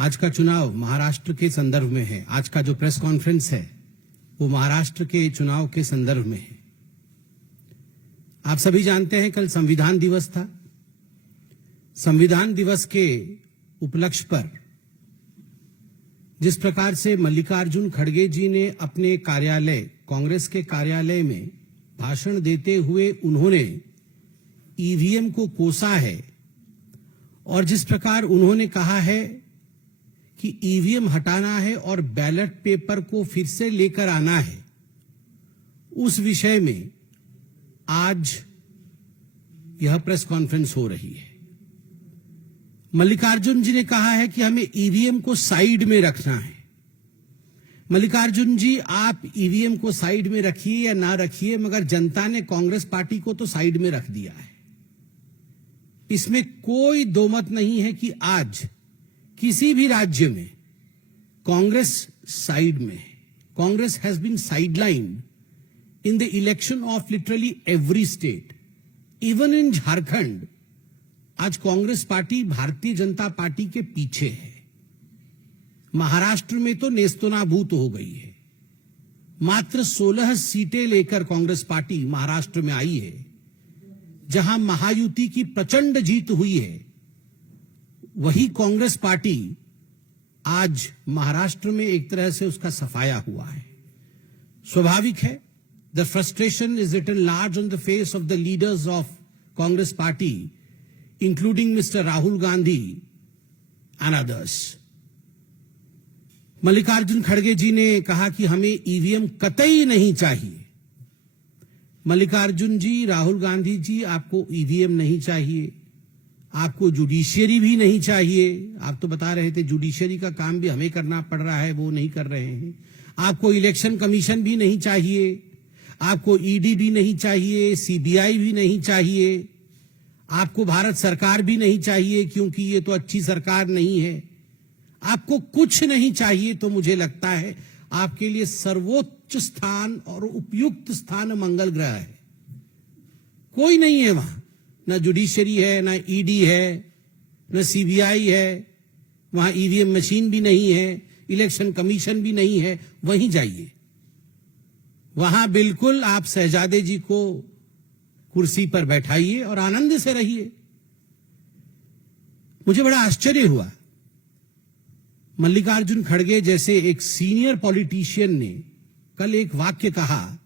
आज का चुनाव महाराष्ट्र के संदर्भ में है। आज का जो प्रेस कॉन्फ्रेंस है वो महाराष्ट्र के चुनाव के संदर्भ में है। आप सभी जानते हैं कल संविधान दिवस था। संविधान दिवस के उपलक्ष्य पर जिस प्रकार से मल्लिकार्जुन खड़गे जी ने अपने कार्यालय, कांग्रेस के कार्यालय में भाषण देते हुए उन्होंने ईवीएम को कोसा है और जिस प्रकार उन्होंने कहा है कि ईवीएम हटाना है और बैलेट पेपर को फिर से लेकर आना है, उस विषय में आज यह प्रेस कॉन्फ्रेंस हो रही है। मल्लिकार्जुन जी ने कहा है कि हमें ईवीएम को साइड में रखना है। मल्लिकार्जुन जी, आप ईवीएम को साइड में रखिए या ना रखिए, मगर जनता ने कांग्रेस पार्टी को तो साइड में रख दिया है। इसमें कोई दो मत नहीं है कि आज किसी भी राज्य में कांग्रेस साइड में है। Congress has been sidelined in the election of literally every state, even in Jharkhand. आज कांग्रेस पार्टी भारतीय जनता पार्टी के पीछे है। महाराष्ट्र में तो नेस्तनाबूत हो गई है। मात्र 16 सीटें लेकर कांग्रेस पार्टी महाराष्ट्र में आई है, जहां महायुति की प्रचंड जीत हुई है। वही कांग्रेस पार्टी आज महाराष्ट्र में एक तरह से उसका सफाया हुआ है। स्वाभाविक है, the frustration is written large on the face of the leaders of Congress party, including mister Rahul Gandhi and others. Mallikarjun खड़गे जी ने कहा कि हमें ईवीएम कतई नहीं चाहिए। मल्लिकार्जुन जी, राहुल गांधी जी, आपको ईवीएम नहीं चाहिए, आपको जुडिशियरी भी नहीं चाहिए। आप तो बता रहे थे जुडिशियरी का काम भी हमें करना पड़ रहा है, वो नहीं कर रहे हैं। आपको इलेक्शन कमीशन भी नहीं चाहिए, आपको ईडी भी नहीं चाहिए, सीबीआई भी नहीं चाहिए, आपको भारत सरकार भी नहीं चाहिए क्योंकि ये तो अच्छी सरकार नहीं है। आपको कुछ नहीं चाहिए, तो मुझे लगता है आपके लिए सर्वोच्च स्थान और उपयुक्त स्थान मंगल ग्रह है। कोई नहीं है वहां, ना जुडिशरी है, ना ईडी है, ना सीबीआई है, वहां ईवीएम मशीन भी नहीं है, इलेक्शन कमीशन भी नहीं है। वहीं जाइए, वहां बिल्कुल आप शहजादे जी को कुर्सी पर बैठाइए और आनंद से रहिए। मुझे बड़ा आश्चर्य हुआ, मल्लिकार्जुन खड़गे जैसे एक सीनियर पॉलिटिशियन ने कल एक वाक्य कहा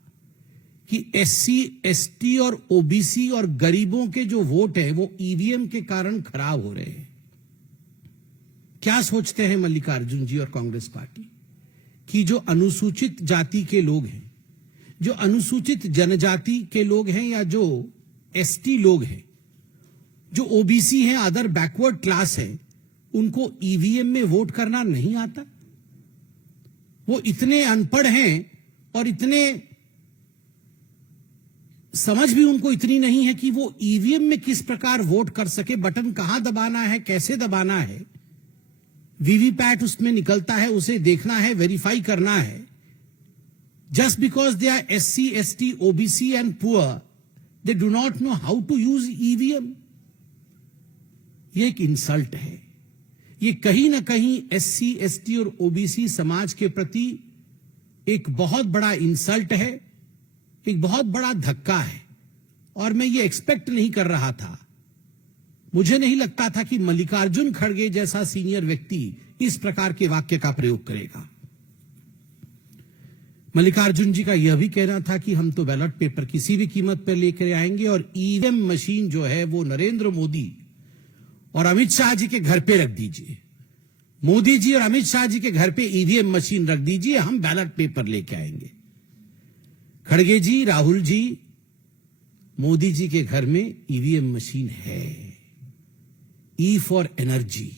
कि एससी, एसटी और ओबीसी और गरीबों के जो वोट है वो ईवीएम के कारण खराब हो रहे हैं। क्या सोचते हैं मल्लिकार्जुन जी और कांग्रेस पार्टी कि जो अनुसूचित जाति के लोग हैं, जो अनुसूचित जनजाति के लोग हैं, या जो एसटी लोग हैं, जो ओबीसी हैं, अदर बैकवर्ड क्लास है, उनको ईवीएम में वोट करना नहीं आता? वो इतने अनपढ़ हैं और इतने समझ भी उनको इतनी नहीं है कि वो ईवीएम में किस प्रकार वोट कर सके, बटन कहां दबाना है, कैसे दबाना है, वीवीपैट उसमें निकलता है, उसे देखना है, वेरीफाई करना है। Just because they are SC, ST, OBC and poor, they do not know how to use EVM. ये एक इंसल्ट है। ये कहीं ना कहीं SC, ST और OBC समाज के प्रति एक बहुत बड़ा इंसल्ट है, एक बहुत बड़ा धक्का है। और मैं ये एक्सपेक्ट नहीं कर रहा था, मुझे नहीं लगता था कि मल्लिकार्जुन खड़गे जैसा सीनियर व्यक्ति इस प्रकार के वाक्य का प्रयोग करेगा। मल्लिकार्जुन जी का यह भी कहना था कि हम तो बैलेट पेपर किसी भी कीमत पर लेकर आएंगे और ईवीएम मशीन जो है वो नरेंद्र मोदी और अमित शाह जी के घर पे रख दीजिए। मोदी जी और अमित शाह जी के घर पे ईवीएम मशीन रख दीजिए, हम बैलेट पेपर लेके आएंगे। खड़गे जी, राहुल जी, मोदी जी के घर में ईवीएम मशीन है। E for energy,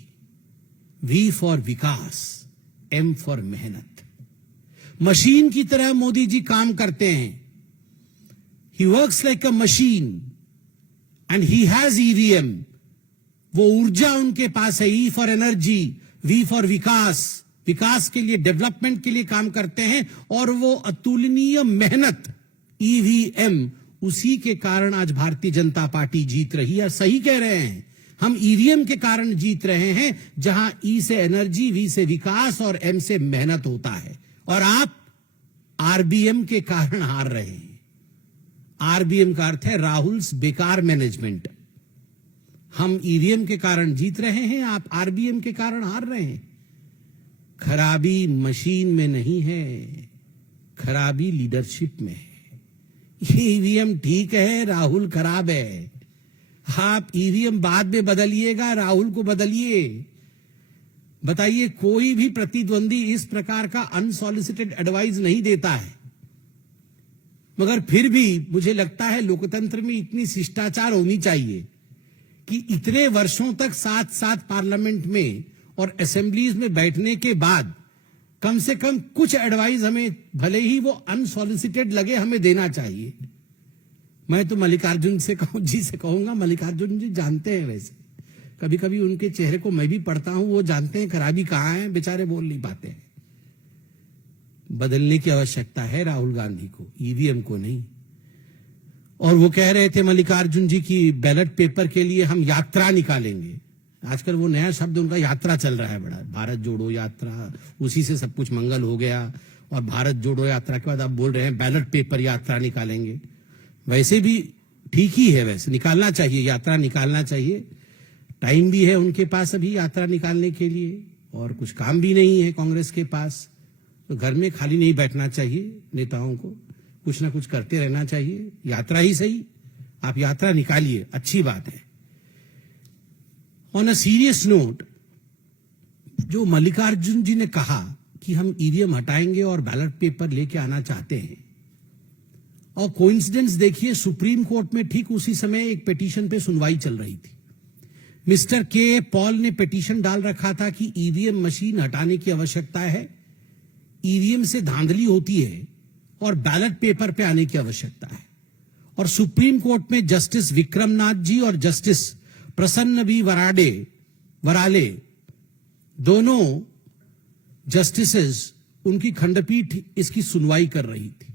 V for vikas, M for mehnat. Machine की तरह मोदी जी काम करते हैं। He works like a machine and he has EVM. वो ऊर्जा उनके पास है। E for energy, V for vikas, विकास के लिए, डेवलपमेंट के लिए काम करते हैं। और वो अतुलनीय मेहनत, ईवीएम, उसी के कारण आज भारतीय जनता पार्टी जीत रही है। सही कह रहे हैं, हम ईवीएम के कारण जीत रहे हैं, जहां ई से एनर्जी, वी से विकास और एम से मेहनत होता है, और आप आरबीएम के कारण हार रहे हैं। आरबीएम का अर्थ है राहुल्स बेकार मैनेजमेंट। हम ईवीएम के कारण जीत रहे हैं, आप आरबीएम के कारण हार रहे हैं। खराबी मशीन में नहीं है, खराबी लीडरशिप में है। ईवीएम ठीक है, राहुल खराब है। आप ईवीएम बाद में बदलिएगा, राहुल को बदलिए। बताइए, कोई भी प्रतिद्वंदी इस प्रकार का अनसॉलिसिटेड एडवाइस नहीं देता है, मगर फिर भी मुझे लगता है लोकतंत्र में इतनी शिष्टाचार होनी चाहिए कि इतने वर्षों तक साथ साथ पार्लियामेंट में और असेंबलीज में बैठने के बाद कम से कम कुछ एडवाइस हमें, भले ही वो अनसॉलिसिटेड लगे, हमें देना चाहिए। मैं तो मल्लिकार्जुन से कहूंगा, मल्लिकार्जुन जी जानते हैं, वैसे कभी कभी उनके चेहरे को मैं भी पढ़ता हूं, वो जानते हैं खराबी कहां है, बेचारे बोल नहीं पाते हैं। बदलने की आवश्यकता है राहुल गांधी को, ईवीएम को नहीं। और वो कह रहे थे मल्लिकार्जुन जी की बैलेट पेपर के लिए हम यात्रा निकालेंगे। आजकल वो नया शब्द उनका यात्रा चल रहा है बड़ा, भारत जोड़ो यात्रा, उसी से सब कुछ मंगल हो गया। और भारत जोड़ो यात्रा के बाद आप बोल रहे हैं बैलेट पेपर यात्रा निकालेंगे। वैसे भी ठीक ही है, वैसे निकालना चाहिए, यात्रा निकालना चाहिए। टाइम भी है उनके पास अभी यात्रा निकालने के लिए, और कुछ काम भी नहीं है कांग्रेस के पास। तो घर में खाली नहीं बैठना चाहिए, नेताओं को कुछ ना कुछ करते रहना चाहिए। यात्रा ही सही, आप यात्रा निकालिए, अच्छी बात है। ऑन अ सीरियस नोट, जो मल्लिकार्जुन जी ने कहा कि हम ईवीएम हटाएंगे और बैलेट पेपर लेके आना चाहते हैं, और कोइंसिडेंस देखिए, सुप्रीम कोर्ट में ठीक उसी समय एक पिटीशन पे सुनवाई चल रही थी। मिस्टर के पॉल ने पिटीशन डाल रखा था कि ईवीएम मशीन हटाने की आवश्यकता है, ईवीएम से धांधली होती है, और बैलेट पेपर पे आने की आवश्यकता है। और सुप्रीम कोर्ट में जस्टिस विक्रमनाथ जी और जस्टिस प्रसन्न बी वराले, दोनों जस्टिसेस, उनकी खंडपीठ इसकी सुनवाई कर रही थी।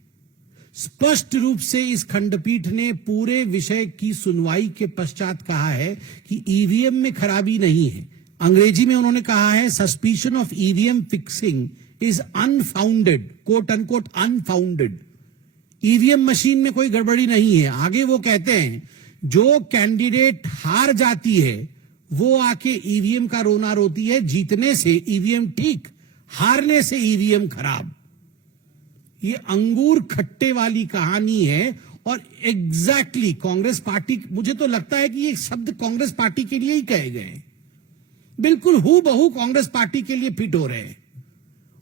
स्पष्ट रूप से इस खंडपीठ ने पूरे विषय की सुनवाई के पश्चात कहा है कि ईवीएम में खराबी नहीं है। अंग्रेजी में उन्होंने कहा है, suspicion of EVM fixing is unfounded, quote unquote unfounded. EVM machine में कोई गड़बड़ी नहीं है। आगे वो कहते हैं, जो कैंडिडेट हार जाती है वो आके ईवीएम का रोना रोती है, जीतने से ईवीएम ठीक, हारने से ईवीएम खराब। ये अंगूर खट्टे वाली कहानी है। और एग्जैक्टली कांग्रेस पार्टी, मुझे तो लगता है कि ये शब्द कांग्रेस पार्टी के लिए ही कहे गए, बिल्कुल हूबहू कांग्रेस पार्टी के लिए फिट हो रहे हैं।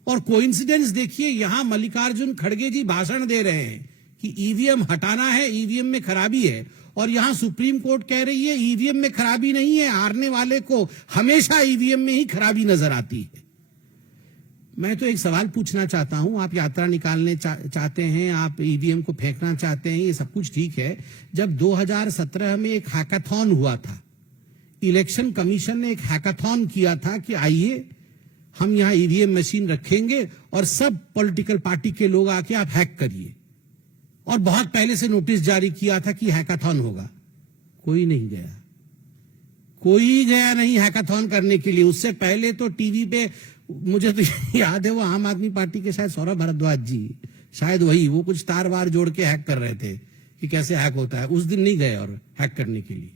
और कोइंसिडेंस देखिए, यहां मल्लिकार्जुन खड़गे जी भाषण दे रहे हैं कि ईवीएम हटाना है, ईवीएम में खराबी है, और यहां सुप्रीम कोर्ट कह रही है ईवीएम में खराबी नहीं है, हारने वाले को हमेशा ईवीएम में ही खराबी नजर आती है। मैं तो एक सवाल पूछना चाहता हूं, आप यात्रा निकालने चाहते हैं, आप ईवीएम को फेंकना चाहते हैं, ये सब कुछ ठीक है। जब 2017 में एक हैकाथॉन हुआ था, इलेक्शन कमीशन ने एक हैकाथॉन किया था कि आइए हम यहां ईवीएम मशीन रखेंगे और सब पॉलिटिकल पार्टी के लोग आके आप हैक करिए, और बहुत पहले से नोटिस जारी किया था कि हैकाथॉन होगा। कोई नहीं गया, कोई गया नहीं हैकाथॉन करने के लिए। उससे पहले तो टीवी पे, मुझे तो याद है, वो आम आदमी पार्टी के शायद सौरभ भारद्वाज जी, शायद वही, वो कुछ तार वार जोड़ के हैक कर रहे थे कि कैसे हैक होता है। उस दिन नहीं गए और हैक करने के लिए,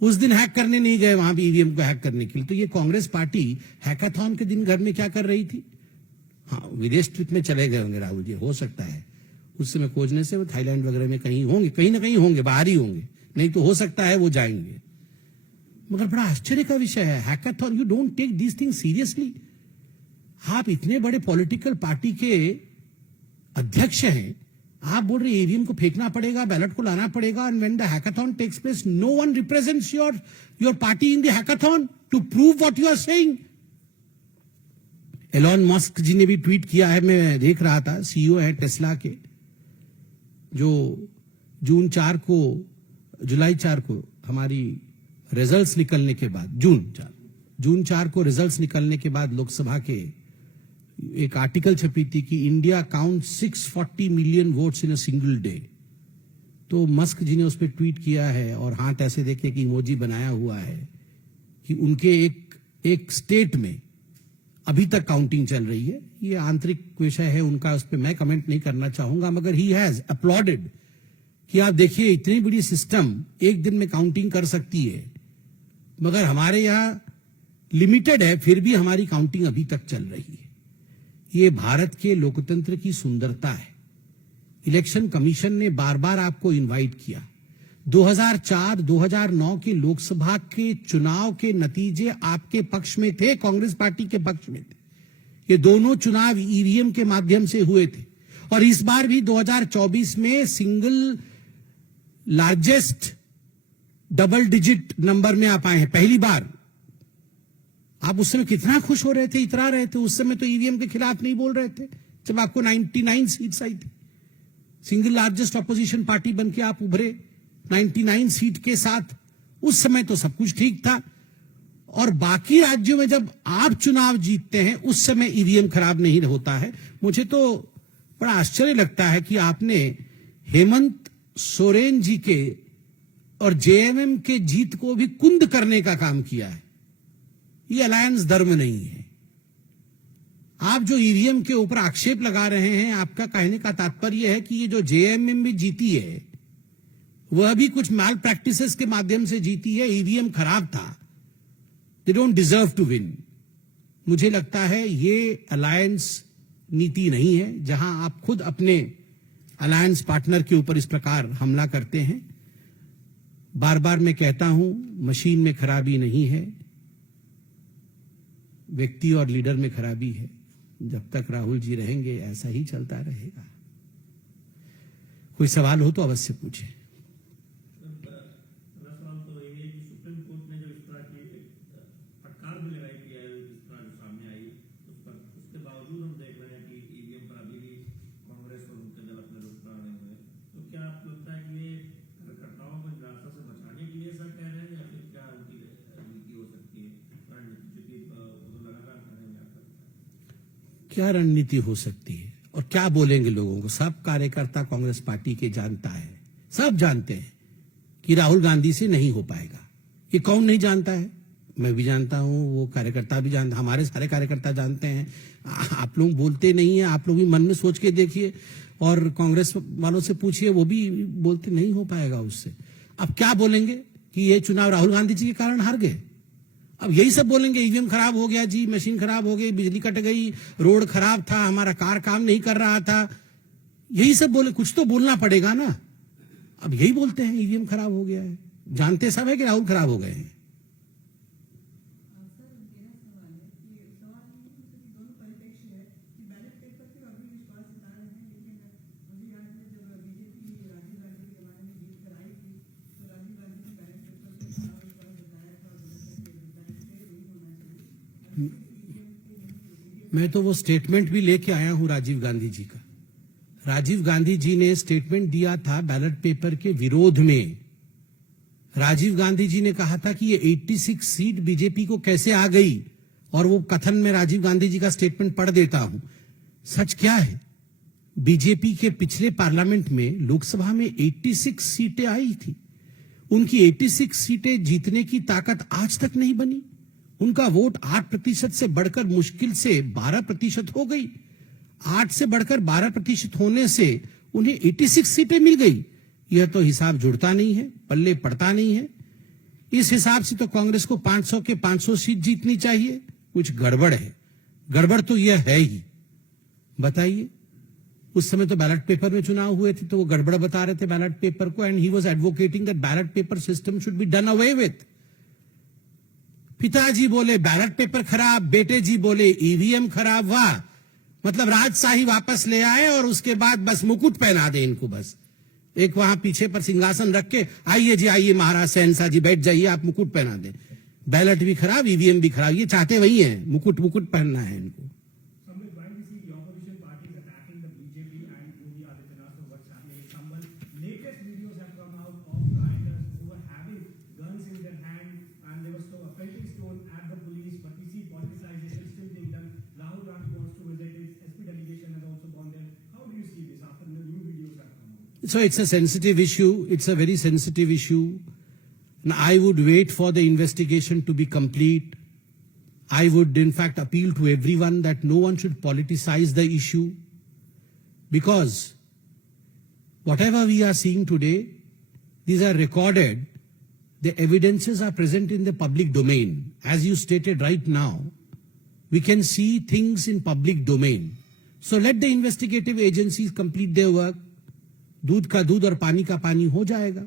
उस दिन हैक करने नहीं गए वहां भी ईवीएम को हैक करने के लिए। तो ये कांग्रेस पार्टी हैकाथॉन के दिन घर में क्या कर रही थी? हाँ, विदेश ट्रिप में चले गए होंगे राहुल जी, हो सकता है उस समय खोजने से वो थाईलैंड वगैरह में कहीं होंगे, कहीं ना कहीं होंगे, बाहर ही होंगे, नहीं तो हो सकता है वो जाएंगे। मगर बड़ा आश्चर्य का विषय है, hackathon, you don't take this thing seriously. आप इतने बड़े पॉलिटिकल पार्टी के अध्यक्ष हैं, आप बोल रहे ईवीएम को फेंकना पड़ेगा, बैलेट को लाना पड़ेगा, and when the hackathon takes place no one represents your party in the hackathon to prove what you are saying. Elon Musk ji ने भी ट्वीट किया है, मैं देख रहा था, सीईओ है टेस्ला के, जो जुलाई 4 को हमारी रिजल्ट्स निकलने के बाद, जून 4 को रिजल्ट्स निकलने के बाद लोकसभा के एक आर्टिकल छपी थी कि India count 640 million votes in a single day. तो मस्क जी ने उस पर ट्वीट किया है और हाथ ऐसे देखे कि इमोजी बनाया हुआ है कि उनके एक स्टेट में अभी तक काउंटिंग चल रही है। ये आंतरिक विषय है उनका, उस पर मैं कमेंट नहीं करना चाहूंगा, मगर ही हैज अपलॉडेड कि आप देखिए इतनी बड़ी सिस्टम एक दिन में काउंटिंग कर सकती है, मगर हमारे यहाँ लिमिटेड है, फिर भी हमारी काउंटिंग अभी तक चल रही है। ये भारत के लोकतंत्र की सुंदरता है। इलेक्शन कमीशन ने बार बार आपको इनवाइट किया। 2004-2009 के लोकसभा के चुनाव के नतीजे आपके पक्ष में थे, कांग्रेस पार्टी के पक्ष में थे। ये दोनों चुनाव ईवीएम के माध्यम से हुए थे और इस बार भी 2024 में single largest double digit number में आप आए हैं पहली बार। आप उस समय कितना खुश हो रहे थे, इतरा रहे थे। उस समय तो ईवीएम के खिलाफ नहीं बोल रहे थे जब आपको 99 सीट्स आई थी। सिंगल लार्जेस्ट ऑपोजिशन पार्टी बन के आप उभरे 99 सीट के साथ। उस समय तो सब कुछ ठीक था। और बाकी राज्यों में जब आप चुनाव जीतते हैं उस समय ईवीएम खराब नहीं होता है। मुझे तो बड़ा आश्चर्य लगता है कि आपने हेमंत सोरेन जी के और जेएमएम के जीत को भी कुंद करने का काम किया है। ये अलायंस धर्म नहीं है। आप जो ईवीएम के ऊपर आक्षेप लगा रहे हैं, आपका कहने का तात्पर्य है कि ये जो जेएमएम भी जीती है वह भी कुछ माल प्रैक्टिसेस के माध्यम से जीती है, ईवीएम खराब था, they don't deserve to win. मुझे लगता है ये अलायंस नीति नहीं है जहां आप खुद अपने अलायंस पार्टनर के ऊपर इस प्रकार हमला करते हैं। बार बार मैं कहता हूं, मशीन में खराबी नहीं है, व्यक्ति और लीडर में खराबी है। जब तक राहुल जी रहेंगे ऐसा ही चलता रहेगा। कोई सवाल हो तो अवश्य पूछे। सुप्रीम कोर्ट ने जो इस तरह की फटकार भी लगाई थी, इस तरह जो सामने आई, उसके बावजूद हम देख रहे हैं कि ईवीएम पर अभी भी कांग्रेस और उनके दल अपने रुख पर अड़े हुए हैं। तो क्या आपको लगता है कि ये घटनाओं को निराशा से बचाने के लिए ऐसा कह रहे हैं, या फिर क्या उनकी रणनीति हो सकती है, रणनीति जो लगातार कहने में आता है? क्या रणनीति हो सकती है और क्या बोलेंगे लोगों को? सब कार्यकर्ता कांग्रेस पार्टी के जानता है, सब जानते हैं कि राहुल गांधी से नहीं हो पाएगा। ये कौन नहीं जानता है? मैं भी जानता हूं, वो कार्यकर्ता भी जानता, हमारे सारे कार्यकर्ता जानते हैं। आप लोग बोलते नहीं है, आप लोग भी मन में सोच के देखिए और कांग्रेस वालों से पूछिए, वो भी बोलते नहीं हो पाएगा उससे। अब क्या बोलेंगे कि ये चुनाव राहुल गांधी जी के कारण हार गए? अब यही सब बोलेंगे, ईवीएम खराब हो गया जी, मशीन खराब हो गई, बिजली कट गई, रोड खराब था, हमारा कार काम नहीं कर रहा था। यही सब बोले, कुछ तो बोलना पड़ेगा ना। अब यही बोलते हैं ईवीएम खराब हो गया है, जानते सब है कि राहुल खराब हो गए हैं। मैं तो वो स्टेटमेंट भी लेके आया हूं राजीव गांधी जी का। राजीव गांधी जी ने स्टेटमेंट दिया था बैलेट पेपर के विरोध में। राजीव गांधी जी ने कहा था कि ये 86 सीट बीजेपी को कैसे आ गई, और वो कथन में राजीव गांधी जी का स्टेटमेंट पढ़ देता हूं। सच क्या है? बीजेपी के पिछले पार्लियामेंट में लोकसभा में 86 सीटें आई थी। उनकी 86 सीटें जीतने की ताकत आज तक नहीं बनी। उनका वोट 8% से बढ़कर मुश्किल से 12% हो गई। 8 से बढ़कर 12% होने से उन्हें 86 सीटें मिल गई। यह तो हिसाब जुड़ता नहीं है, पल्ले पड़ता नहीं है। इस हिसाब से तो कांग्रेस को 500 के 500 सीट जीतनी चाहिए। कुछ गड़बड़ है। गड़बड़ तो यह है ही। बताइए, उस समय तो बैलेट पेपर में चुनाव हुए थे तो वो गड़बड़ बता रहे थे बैलेट पेपर को, and he was advocating that ballot paper system should be done away with. पिताजी बोले बैलेट पेपर खराब, बेटे जी बोले ईवीएम खराब। वाह, मतलब राजशाही वापस ले आए और उसके बाद बस मुकुट पहना दे इनको। बस एक वहां पीछे पर सिंहासन रख के, आइए जी आइए महाराज शहंशाह जी बैठ जाइए, आप मुकुट पहना दें। बैलेट भी खराब, ईवीएम भी खराब, ये चाहते वही है, मुकुट मुकुट पहनना है इनको। So it's a sensitive issue. It's a very sensitive issue. And I would wait for the investigation to be complete. I would, in fact, appeal to everyone that no one should politicize the issue, because whatever we are seeing today, these are recorded. The evidences are present in the public domain. As you stated right now, we can see things in public domain. So let the investigative agencies complete their work. दूध का दूध और पानी का पानी हो जाएगा.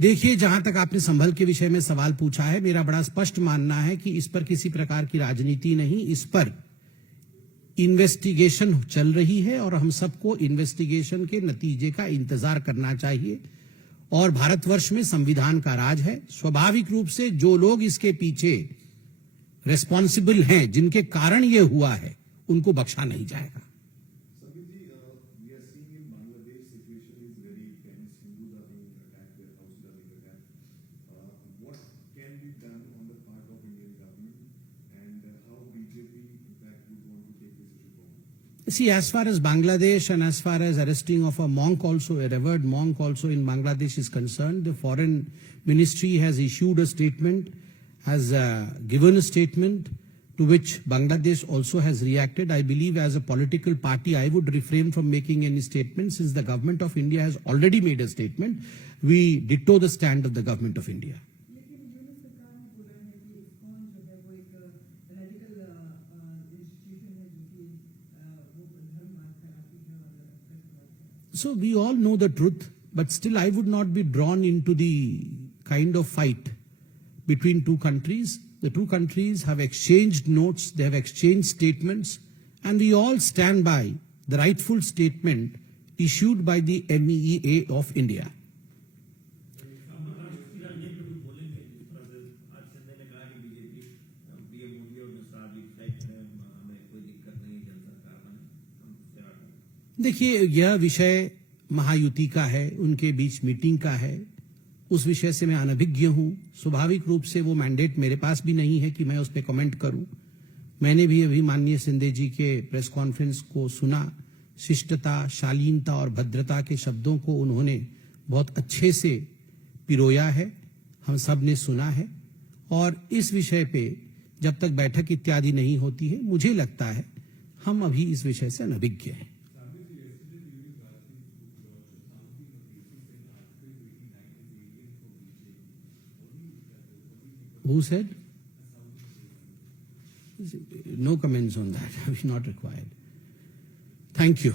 देखिए, जहां तक आपने संभल के विषय में सवाल पूछा है, मेरा बड़ा स्पष्ट मानना है कि इस पर किसी प्रकार की राजनीति नहीं, इस पर इन्वेस्टिगेशन चल रही है और हम सबको इन्वेस्टिगेशन के नतीजे का इंतजार करना चाहिए. और भारतवर्ष में संविधान का राज है. स्वाभाविक रूप से जो लोग इसके पीछे रेस्पॉन्सिबल हैं, जिनके कारण ये हुआ है, उनको बख्शा नहीं जाएगा. We are seeing in Bangladesh situation is very tense. Hindus are being attacked, their houses are being attacked. What can be done on the part of Indian government, and how BJP in fact would want to take this issue forward? See, as far as Bangladesh and as far as arresting of a monk also, a revered monk also in Bangladesh is concerned, the foreign ministry has issued a statement, has given a statement to which Bangladesh also has reacted. I believe as a political party, I would refrain from making any statement since the government of India has already made a statement. We ditto the stand of the government of India. लेकिन यूनुस सरकार ने बोला है कि ISKCON जो है वो एक रेडिकल इंस्टीट्यूशन है जो कि वो धर्मवाद फैलाती है और राष्ट्रवाद. So we all know the truth, but still I would not be drawn into the kind of fight between two countries. The two countries have exchanged notes, they have exchanged statements, and we all stand by the rightful statement issued by the MEEA of India. Maharashtra की राजनीति में बोलेंगे जिस तरह से आज संजय ने कहा कि बीजेपी पीएम मोदी और मिश्रा जी साइड है, हमें कोई दिक्कत नहीं, जन सरकार बने, हम तैयार हैं. देखिए, यह विषय महायुति का है, उनके बीच मीटिंग का है. उस विषय से मैं अनभिज्ञ हूं. स्वाभाविक रूप से वो मैंडेट मेरे पास भी नहीं है कि मैं उस पर कमेंट करूं. मैंने भी अभी माननीय शिंदे जी के प्रेस कॉन्फ्रेंस को सुना. शिष्टता, शालीनता और भद्रता के शब्दों को उन्होंने बहुत अच्छे से पिरोया है, हम सब ने सुना है. और इस विषय पे जब तक बैठक इत्यादि नहीं होती है, मुझे लगता है हम अभी इस विषय से अनभिज्ञ हैं. Who said? No comments on that. Not required. Thank you.